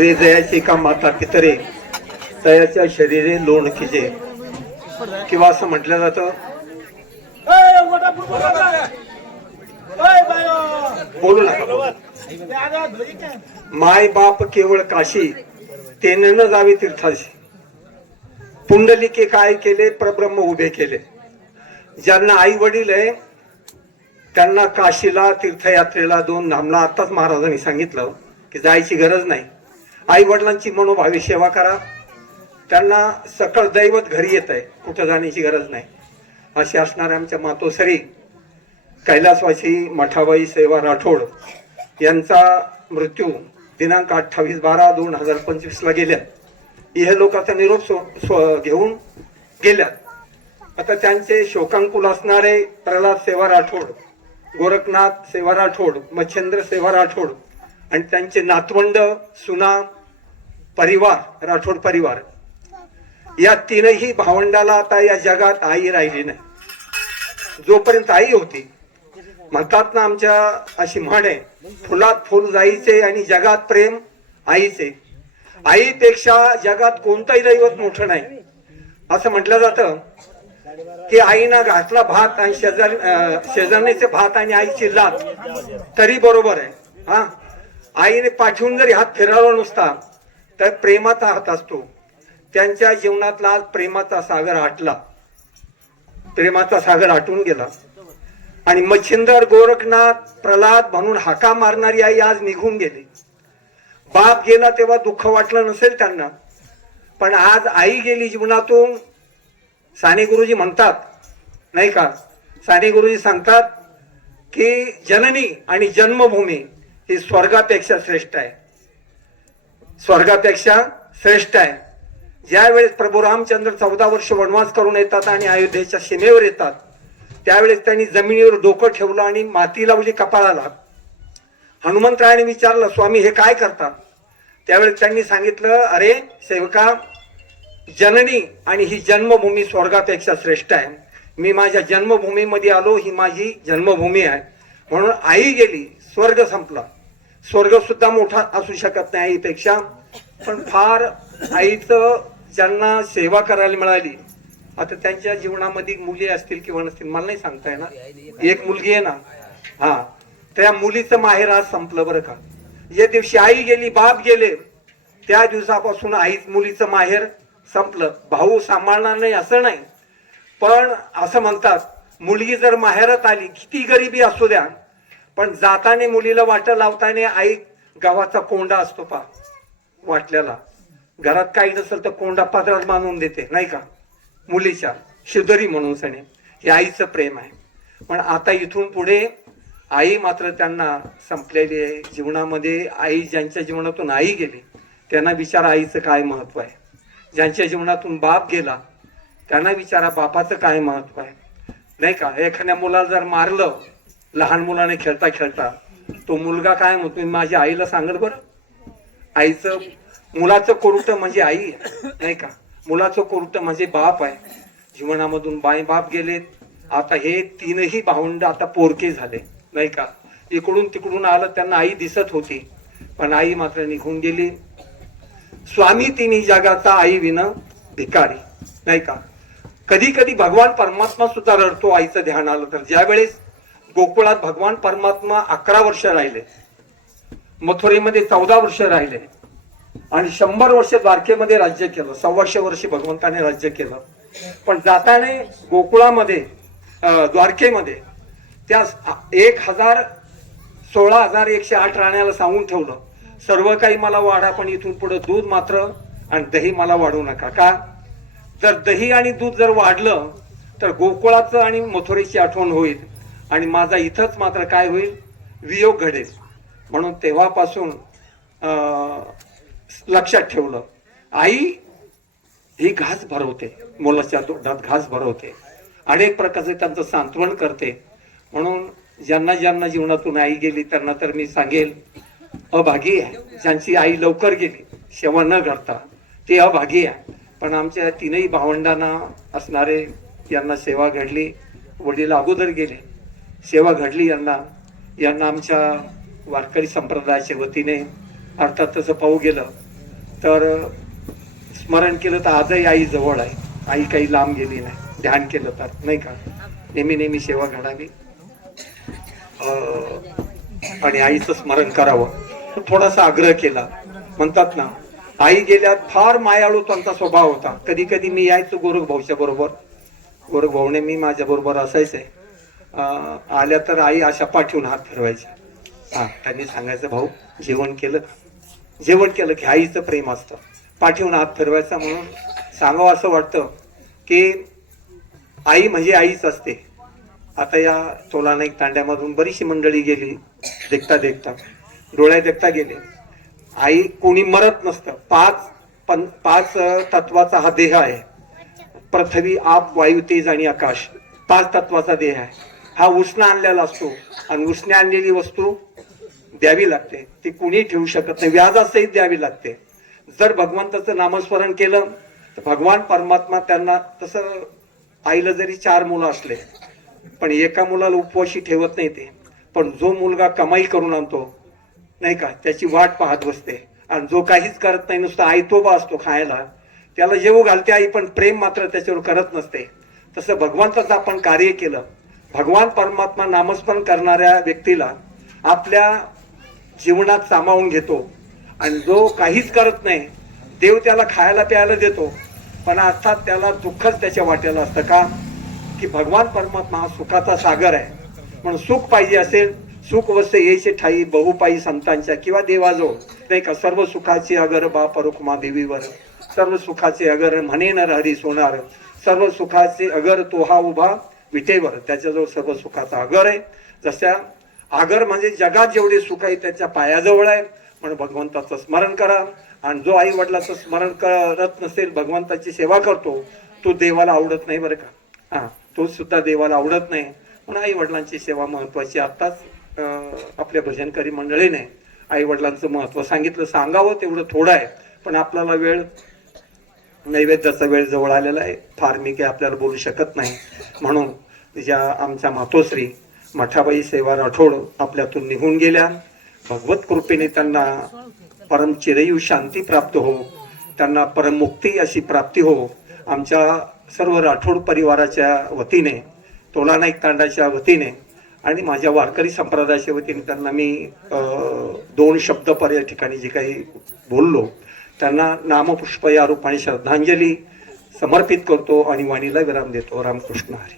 रे जयाची का माता पितरे तयाच्या शरीरे लोण किंवा असं म्हटलं जातं बोलू नका माय बाप केवळ काशी तेने न जावे तीर्थाशी. पुंडलिके काय केले प्रब्रह्म उभे केले. ज्यांना आई वडील आहे त्यांना काशीला तीर्थयात्रेला दोन नामला आताच महाराजांनी सांगितलं की जायची गरज नाही. आई वडिलांची मनोभावी सेवा करा. त्यांना सकळ दैवत घरी येत आहे. कुठं जाण्याची गरज नाही. असे असणाऱ्या आमच्या मातोसरी कैलासवासी मठाबाई सेवा राठोड यांचा मृत्यू दिनांक अठ्ठावीस बारा दोन हजार पंचवीसला गेल्या. हे लोकांचा निरोप सो- सो- घेऊन गेल्या. आता त्यांचे शोकांकुल असणारे प्रल्हाद सेवा राठोड गोरखनाथ सेवा राठोड मच्छेंद्र सेवा राठोड आणि त्यांचे नातवंड सुना परिवार राठोड परिवार. या तीनही भावंडाला आता या जगात आई राहिली नाही. जोपर्यंत आई होती म्हणतात ना आमच्या अशी म्हण आहे फुलात फुल जायचे आणि जगात प्रेम आईचे. आईपेक्षा जगात कोणतंही दैवत मोठं नाही. असं म्हटलं जातं की आईनं घातला भात आणि शेजार शेजारणीचे भात आणि आईची लात. तरी बरोबर आहे. हा? आईने पाठवून जरी हात फिरवला नुसता तर प्रेमाचा हात असतो. त्यांच्या जीवनातला आज प्रेमाचा सागर आटला. प्रेमाचा सागर आटून गेला. आणि मच्छिंदर गोरखनाथ प्रल्हाद म्हणून हाका मारणारी आई आज निघून गेली. बाप गेला तेव्हा दुःख वाटलं नसेल त्यांना. पण आज आई गेली जीवनातून साने गुरुजी म्हणतात नाही का? साने गुरुजी सांगतात की जननी आणि जन्मभूमी ही स्वर्गापेक्षा श्रेष्ठ आहे. स्वर्गापेक्षा श्रेष्ठ आहे. ज्यावेळेस प्रभू रामचंद्र चौदा वर्ष वनवास करून येतात आणि अयोध्येच्या सीमेवर येतात त्यावेळेस त्यांनी जमिनीवर डोकं ठेवलं आणि माती लावली कपाळाला. हनुमंतरायाने विचारलं स्वामी हे काय करतात? त्यावेळेस त्यांनी सांगितलं अरे सेवका जननी आणि ही जन्मभूमी स्वर्गापेक्षा श्रेष्ठ आहे. मी माझ्या जन्मभूमीमध्ये आलो ही माझी जन्मभूमी आहे. म्हणून आई गेली स्वर्ग संपला. स्वर्ग सुद्धा मोठा असू शकत नाही आईपेक्षा पण फार आईचं ज्यांना सेवा करायला मिळाली आता त्यांच्या जीवनामध्ये मुली असतील किंवा नसतील मला नाही सांगता येणार. एक मुलगी आहे ना. हा. त्या मुलीचं माहेर आज संपलं बरं का. जे दिवशी आई गेली बाप गेले त्या दिवसापासून आई मुलीचं माहेर संपलं. भाऊ सांभाळणार नाही असं नाही. पण असं म्हणतात मुलगी जर माहेरात आली किती गरिबी असू द्या पण जाताने मुलीला वाटं लावताना आई गावाचा कोंडा असतो पा वाटल्याला. घरात काही नसेल तर कोंडा पात्रात बांधून देते नाही का? मुलीच्या शिदरी म्हणून सणे हे आईचं प्रेम आहे. पण आता इथून पुढे आई मात्र त्यांना संपलेली आहे. जीवनामध्ये आई ज्यांच्या जीवनातून आई गेली त्यांना विचारा आईचं काय महत्त्व आहे. ज्यांच्या जीवनातून बाप गेला त्यांना विचारा बापाचं काय महत्त्व आहे. नाही का? एखाद्या मुलाला जर मारलं लहान मुलाने खेळता खेळता तो मुलगा काय म्हणतो माझ्या आईला सांगत बरं. आईचं मुलाचं कोरुट म्हणजे आई आहे, नाही का? मुलाचं कोरुट म्हणजे बाप आहे. जीवनामधून बाई बाप गेलेत. आता हे तीनही भावंड आता पोरके झाले नाही का? इकडून तिकडून आलं त्यांना आई दिसत होती पण आई मात्र निघून गेली. स्वामी तिन्ही जगाचा आई विन भिकारी नाही का? कधी कधी भगवान परमात्मा सुद्धा रडतो आईचं ध्यान आलं तर. ज्या वेळेस गोकुळात भगवान परमात्मा अकरा वर्ष राहिले. मथुरेमध्ये चौदा वर्ष राहिले. आणि शंभर वर्ष द्वारकेमध्ये राज्य केलं. सव्वाशे वर्ष भगवंताने राज्य केलं. पण जाताने गोकुळामध्ये द्वारकेमध्ये त्या एक हजार सोळा हजार एकशे आठ राण्याला सांगून ठेवलं. सर्व काही मला वाढा पण इथून पुढे दूध मात्र आणि दही मला वाढवू नका. का? जर दही आणि दूध जर वाढलं तर गोकुळाचं आणि मथुरेची आठवण होईल. आणि माझा इथंच मात्र काय होईल? वियोग घडेल. म्हणून तेव्हापासून लक्षात ठेवलं. आई ही घास भरवते. मुलाच्या तोंडात घास भरवते. अनेक प्रकारचे त्यांचं सांत्वन करते. म्हणून ज्यांना ज्यांना जीवनातून आई गेली त्यांना तर मी सांगेल अभागी आहे. ज्यांची आई लवकर गेली सेवा न करता ते अभागी आहे. पण आमच्या तीनही भावंडांना असणारे यांना सेवा घडली. वडील अगोदर गेले. सेवा घडली यांना. यांना आमच्या वारकरी संप्रदायाच्या वतीने अर्थात तसं पाहू गेलं तर स्मरण केलं तर आजही आई जवळ आहे. आई काही लांब गेली नाही. ध्यान केलं तर नाही का? नेहमी नेहमी सेवा घडावी. आणि आईचं स्मरण करावं. तर थोडासा आग्रह केला. म्हणतात ना आई गेल्यात फार मायाळू त्यांचा स्वभाव होता. कधी कधी मी यायचो गोरख भाऊच्या बरोबर. गोरख भाऊने मी माझ्या बरोबर असायचंय आल्या तर आई अशा पाठवून हात फिरवायच्या. हा त्यांनी सांगायचं भाऊ जेवण केलं. जेवण केलं की आईचं प्रेम असतं. पाठीवून हात फिरवायचा म्हणून सांगावं असं वाटतं की आई म्हणजे आईच असते. आता या तोलानाईक तांड्यामधून बरीचशी मंडळी गेली देखता देखता. डोळ्या देखता गेले. आई कोणी मरत नसतं. पाच पण पाच तत्वाचा हा देह आहे. पृथ्वी आप वायू तेज आणि आकाश. पाच तत्वाचा देह आहे. हा उष्ण आणलेला असतो. आणि उष्ण आणलेली वस्तू द्यावी लागते. ती कुणी ठेवू शकत नाही. व्याजासहित द्यावी लागते. जर भगवंताचं नामस्मरण केलं तर भगवान परमात्मा त्यांना तसं आईला जरी चार मुलं असले पण एका मुलाला उपवाशी ठेवत नाही ते. पण जो मुलगा कमाई करून आणतो नाही का त्याची वाट पाहत बसते. आणि जो काहीच करत नाही नुसतं आईतोबा असतो खायला त्याला जेवू घालते आई पण प्रेम मात्र त्याच्यावर करत नसते. तसं भगवंताचं आपण कार्य केलं भगवान परमात्मा नामस्मरण करणाऱ्या व्यक्तीला आपल्या जीवनात सामावून घेतो. आणि जो काहीच करत नाही देव त्याला खायला प्यायला देतो. पण अर्थात त्याला दुःखच त्याच्या वाट्याला असतं का? की भगवान परमात्मा हा सुखाचा सागर आहे. म्हणून सुख पाहिजे असेल सुख वस्त येचे ठाई बहुपाई संतांच्या किंवा देवाजो नाही का? सर्व सुखाचे अगर बा परुखमा देवीवर. सर्व सुखाचे अगर म्हणे हरी सोनार. सर्व सुखाचे अगर तो हा उभा. विटेवर त्याच्याजवळ सर्व सुखाचा आगर आहे. जशा आगर म्हणजे जगात जेवढे सुख आहे त्याच्या पायाजवळ आहे. म्हणून भगवंताचं स्मरण करा. आणि जो आई वडिलाचं स्मरण करत नसेल भगवंताची सेवा करतो तो देवाला आवडत नाही बरं का. हा तो सुद्धा देवाला आवडत नाही. म्हणून आई वडिलांची सेवा महत्वाची आत्ताच आपल्या भजनकारी मंडळीने आई वडिलांचं महत्त्व सांगितलं. सांगावं तेवढं थोडं आहे. पण आपल्याला वेळ नैवेद्याचा वेळ जवळ आलेला आहे. फार मी काही आपल्याला बोलू शकत नाही. म्हणून ज्या आमच्या मातोश्री मठाबाई सेवा राठोड आपल्यातून निघून गेल्या. भगवत कृपेने त्यांना परम चिरयू शांती प्राप्त हो. त्यांना परममुक्ती अशी प्राप्ती हो. आमच्या सर्व राठोड परिवाराच्या वतीने तोलानाईक तांडाच्या वतीने आणि माझ्या वारकरी संप्रदायाच्या वतीने त्यांना मी दोन शब्द पर या ठिकाणी जे काही बोललो. त्यांना नामपुष्प या रूपाने श्रद्धांजली समर्पित करतो आणि वाणीला विराम देतो. रामकृष्ण हरी.